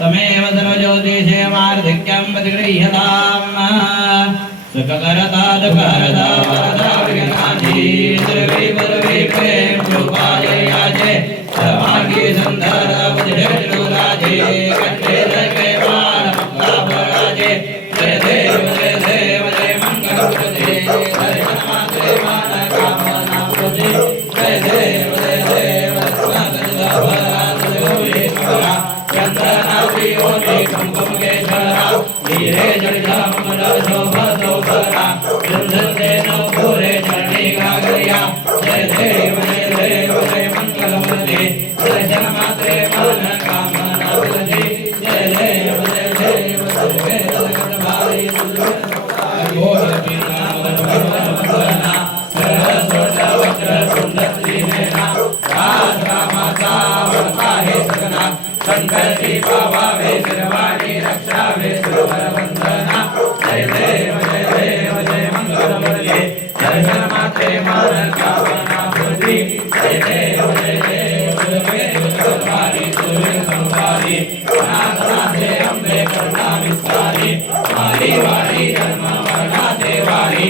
तमेव सर्वज्योतिषेमार्धिक्यं प्रतिगृह्यताम् सुखकरता दुःखहरता वरदा विघ्नाधी सगना संकल्पी पावावे रक्षावे सर्वर जय देव जय देव जय मंगल मुरली दर्शन मात्रे जय देव जय देव जय देव सूर्य संसारी वारी जन्म वारी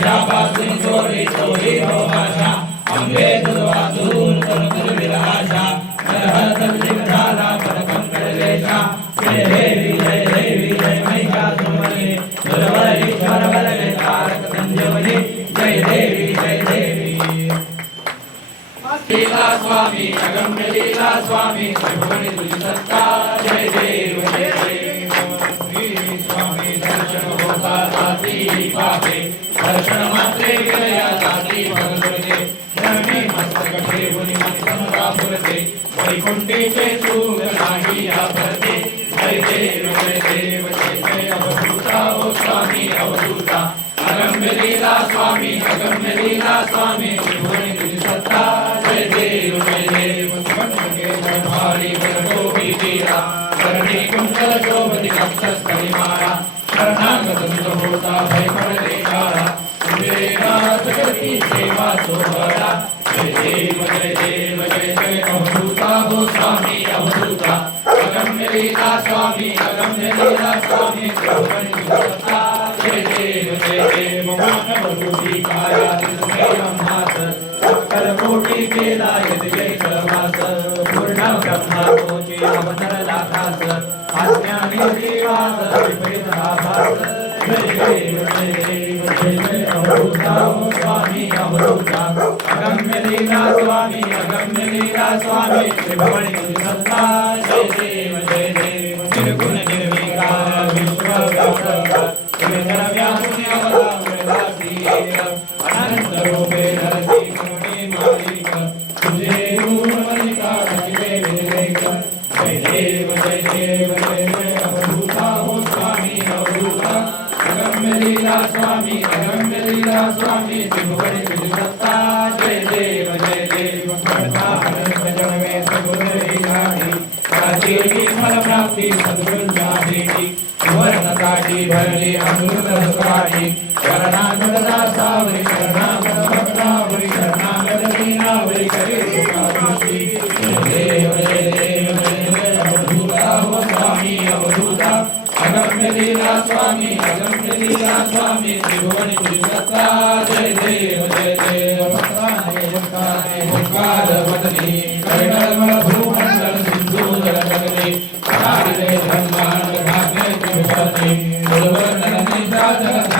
देशापासून चोरी चोरी हो आशा अंबे दुर्वासून करुण विलाशा हरहर झाला पदकं प्रवेशा जय देवी जय देवी जय महिषासुरमर्दिनी सुरवरीश्वर वरदे तारक संजीवनी जय देवी जय देवी लीला स्वामी अगम्य लीला स्वामी त्रिभुवनी तुझी सत्ता. जय देव जय देव. पापे दर्शन मात्रे विलया जाती भगवते धर्मी मस्तक ठेवून मस्तम राबुरते वैकुंठीचे चूक नाही आभरते. जय देव जय देव जय जय अवधूता ओ स्वामी अवधूता. अगम्य लीला स्वामी अगम्य लीला स्वामी त्रिभुवनी तुझी सत्ता जय देव जय देव सुवर्णके धर्मारी वरगोपी वीरा करणी कुंडल शोभति कक्षस्थली मारा शरणागत मुझ होता भय पडले सेवा सोहरा जय देव जय देव जय जय अवधूता हो स्वामी अवधूता अगम्य लीला स्वामी अगम्य लीला स्वामी जय देव जय देव मानव रूपी काया कोटी जय पूर्ण ब्रह्मा अवतर आज्ञाने अनंत रूपे स्वामी त्रिभुवनी तुझी सत्ता जय देव जय देव करता अनंत जन्मे सगुण गाठी प्राचीनी फल प्राप्ती सद्गुणा भेटी सुवर्णकाठी भरली अमृत रसवाटी शरणागत दासावरी शरणागत भक्तावरी लीला स्वामी अगम्य लीला स्वामी त्रिभुवन तुझी जय देव जय देव ओंकार बदली कर्णमल भूमंडल सिंधु जल जगने कारिदे ब्रह्मांड भाग्य त्रिभुवने गुरुवर्धनी साधन साधाया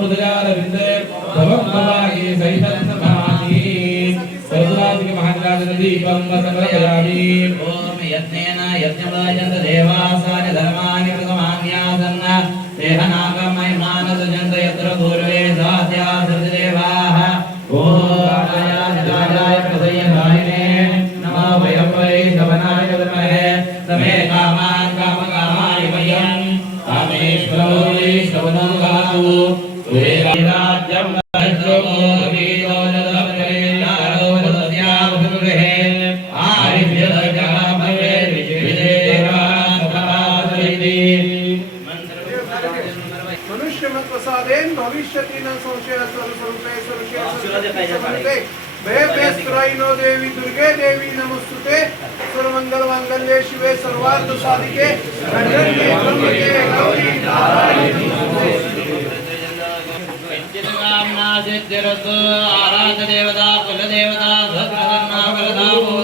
हृदयारविन्दे भवं भवाये सहितं नमामि कर्पूरादिकमहानिराजनदीपं समर्पयामि ओम यज्ञेन यज्ञमयन्त देवासानि धर्माणि ಪ್ರಸಾದೇನ್ ಭವಿಷ್ಯತಿನ ಸಂಶಯ ಸ್ವರೂಪೇ ಸ್ವರೂಪೇ ಭಯಪೇ ಸುರಾಯಿನೋ ದೇವಿ ದುರ್ಗೆ ದೇವಿ ನಮಸ್ತುತೆ. ಸರ್ವಮಂಗಲ ಮಾಂಗಲ್ಯೆ ಶಿವೆ ಸರ್ವಾರ್ಥ ಸಾಧಿಕೆ ಗಣನ್ಯೆ ಗೌರಿ ದೇವತಾ ಕುಲದೇವತಾ ಸದ್ಭವನ್ನ ಬಲದಾಮೋ